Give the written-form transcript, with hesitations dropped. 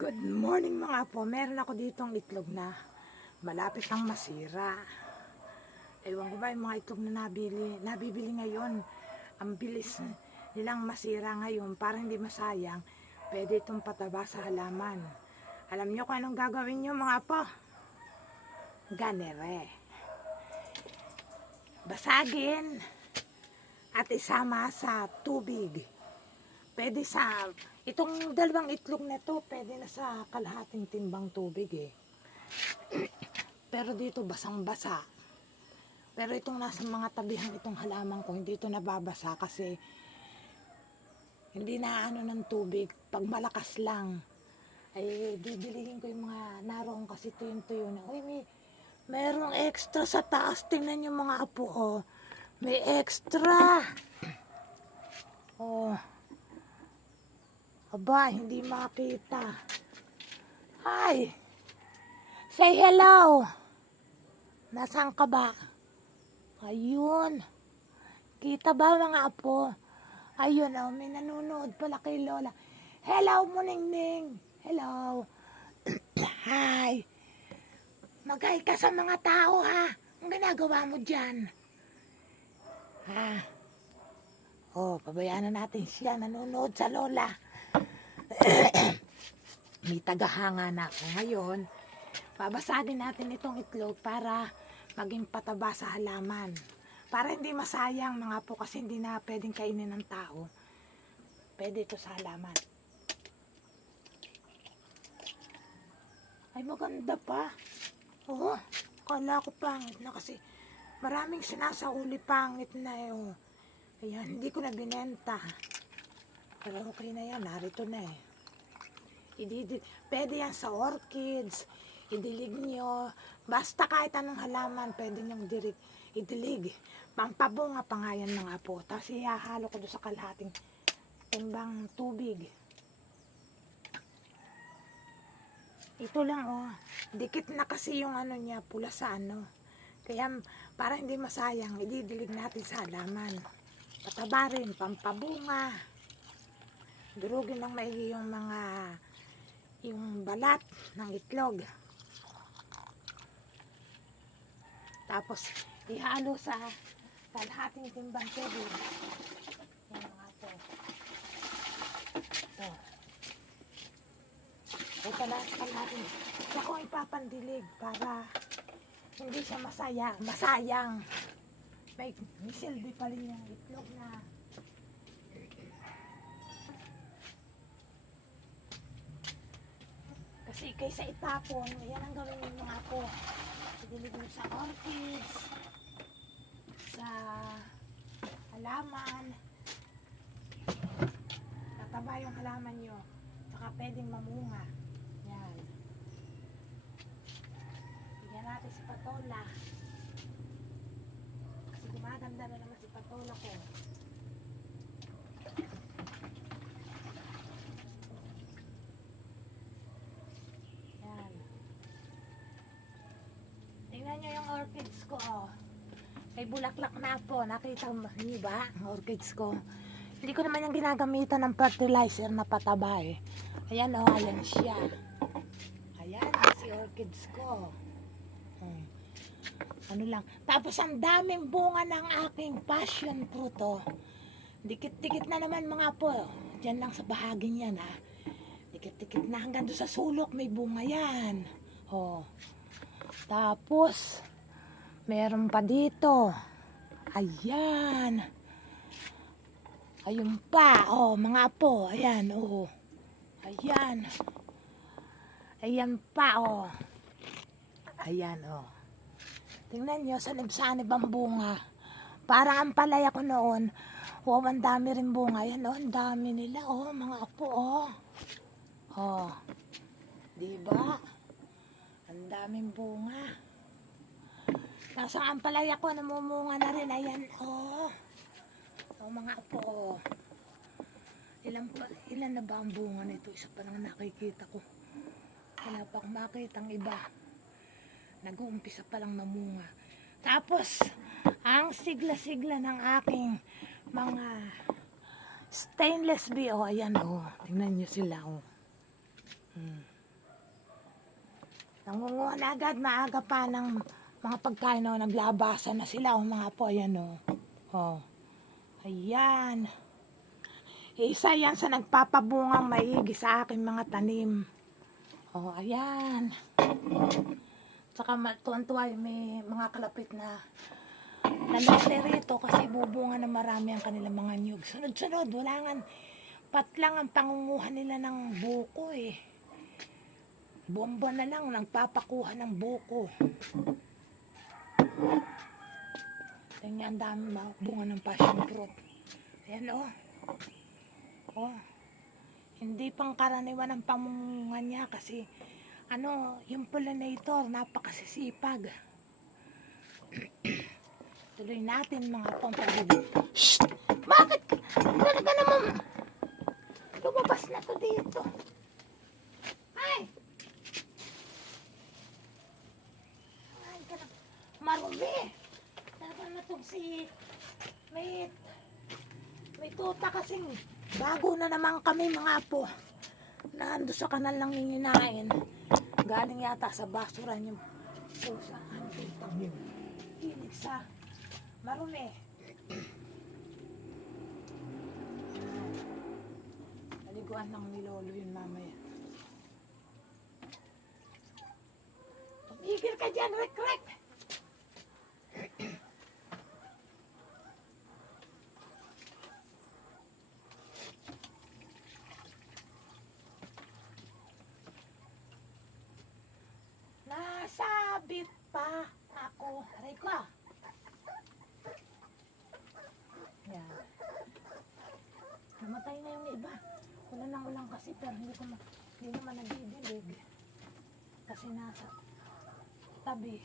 Good morning mga po. Meron ako ditong itlog na malapit ang masira. Ewan ko ba yung mga itlog na nabibili ngayon. Ang bilis nilang masira ngayon. Para hindi masayang, pwede itong pataba sa halaman. Alam nyo kung anong gagawin nyo mga po? Ganere. Basagin at isama sa tubig. Pwede sa, itong dalawang itlog na to, pwede na sa kalahating timbang tubig eh. Pero dito basang-basa. Pero itong nasa mga tabihan itong halaman ko, hindi ito nababasa kasi hindi na ano ng tubig. Pag malakas lang, ay bibilihin ko yung mga naroon kasi tuyo na. Uy, merong extra sa taas. Tingnan yung mga apo, oh. May extra. Oh. Aba, hindi makita. Hi! Say hello! Nasaan ka ba? Ayun. Kita ba mga apo? Ayun, oh, may nanonood pala kay Lola. Hello, Muningning! Hello! Hi! Mag-hi ka sa mga tao, ha? Ang ginagawa mo dyan? Ha? Oh, pabayaan na natin siya. Nanonood sa Lola. May tagahanga na ako ngayon. Babasagin natin itong itlog para maging pataba sa halaman. Para hindi masayang mga po kasi hindi na pwedeng kainin ng tao. Pwede ito sa halaman. Ay maganda pa. Oo, kala ko pangit na kasi maraming sinasauli pangit na yun. Ayan, hindi ko na binenta. Pero okay na yan, narito na eh. Pwede yan sa orchids, idilig nyo. Basta kahit anong halaman, pwede nyong idilig. Pampabunga pa nga yan mga po. Tapos ihahalo ko doon sa kalahating timbang tubig. Ito lang oh, dikit na kasi yung ano niya, pula sa ano. Kaya para hindi masayang, ididilig natin sa halaman. Pataba rin, pampabunga. Durugin ng maigi yung balat ng itlog. Tapos ihalo sa kalahating timbang tubig. Yan mga po. Ito na kalahating. Ako ipapandilig para hindi siya masayang. May silbi pa rin yung itlog na kasi kaysa itapon, yan ang gawin ng mga po. Idilig mo sa orchids, sa halaman. Tataba yung halaman nyo. Saka pwedeng mamunga. Yan. Bigyan natin si Patola. Kasi gumaganda na naman si Patola ko. Tingnan nyo yung orchids ko, oh. May bulaklak na po. Nakita niyo ba ang orchids ko? Hindi ko naman yung ginagamitan ng fertilizer na pataba eh. Ayan oh, ayan siya. Ayan, si orchids ko. Ano lang. Tapos ang daming bunga ng aking passion fruit, oh. Dikit-dikit na naman mga po. Diyan lang sa bahaging yan, ha. Dikit-dikit na hanggang doon sa sulok may bunga yan. Oh. Tapos, meron pa dito. Ayan. Ayun pa. Oh, mga apo. Ayan, oh. Ayan. Ayan pa, oh. Ayan, oh. Tingnan nyo, sanib-sanib ang bunga. Parang ang palaya ko noon. Oh, ang dami rin bunga. Ayan, oh, ang dami nila, oh. Mga apo, oh. Oh. Diba? Ang daming bunga. Tapos ang ampalaya ko namumunga na rin. Ayan, oh. So, mga apo, oh. Ilan na ba ang bunga nito? Isa pa lang nakikita ko. Wala pa akong makita ang iba. Nag-uumpisa pa lang mamunga. Tapos, ang sigla-sigla ng aking mga stainless oh. Ayan, oh. Tingnan nyo sila, oh. Nangunguha na agad, maaga pa ng mga pagkain, oh, naglabasan na sila, oh, mga apo, ayan, oh. Oh. Ayan. Isa yan sa nagpapabungang maigi sa aking mga tanim. Oh, ayan. Tsaka tuwan-tuwa may mga kalapit na nalate rito kasi bubunga na marami ang kanilang mga nyug. Sunod-sunod, wala nga, pat lang ang pangunguha nila ng buko eh. Bomba na lang, nagpapakuha ng buko. Tingnan, ang dami bunga ng passion fruit. Ayan, oh. Oh. Hindi pang karaniwan ang pamunga niya kasi yung pollinator, napakasisipag. Tuloy natin mga pampagod. Shhh! Bakit? Talaga naman. Lumabas na to dito. Ay! Ay, ganun. Marumi. Talaga na itong si... May tuta kasing bago na naman kami mga apo. Nando sa kanal lang ninginain. Galing yata sa basuran yung pusa. Ang tutang yun. Hilig sa marumi. Naliguan lang ni Lolo yun mamaya. Tumigil ka dyan, rek-rek! Nasabit pa ako. Aray ko. Yan. Namatay na yung iba. Wala nang ulang kasi pero hindi naman nagdidilig. Kasi nasa tabi.